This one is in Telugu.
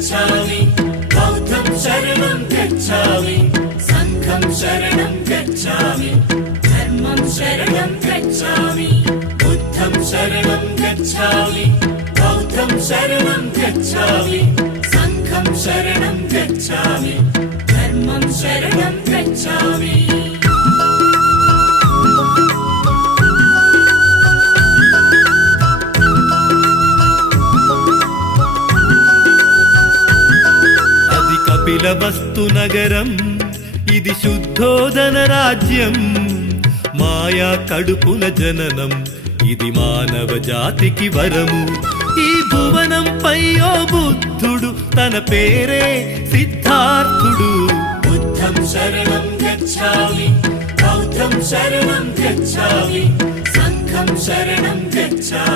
गच्छामि बौद्धं शरणं गच्छामि संघं शरणं गच्छामि धर्मं शरणं गच्छामि बुद्धं शरणं गच्छामि बौद्धं शरणं गच्छामि संघं शरणं गच्छामि धर्मं शरणं गच्छामि కపిలవస్తు నగరం ఇది శుద్ధోదన రాజ్యం మాయా కడుపుల జననం ఇది మానవ జాతికి వరము ఈ భువనంపై ఓ బుద్ధుడు తన పేరే సిద్ధార్థుడు బుద్ధం శరణం గచ్ఛామి బౌద్ధం శరణం గచ్ఛామి సంఘం శరణం గచ్ఛామి